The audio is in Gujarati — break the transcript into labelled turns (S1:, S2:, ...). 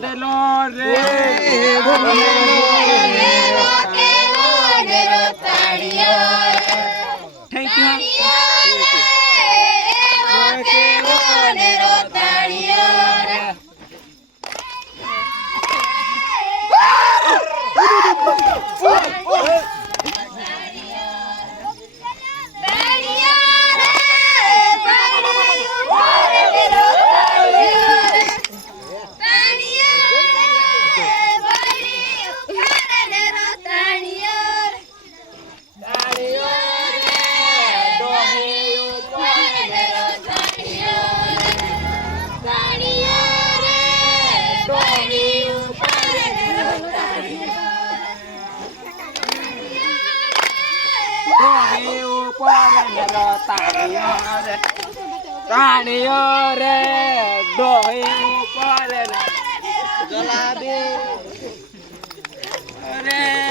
S1: Candelores. તાણીઓ રે ડોહી ઉપર ગલાબી અરે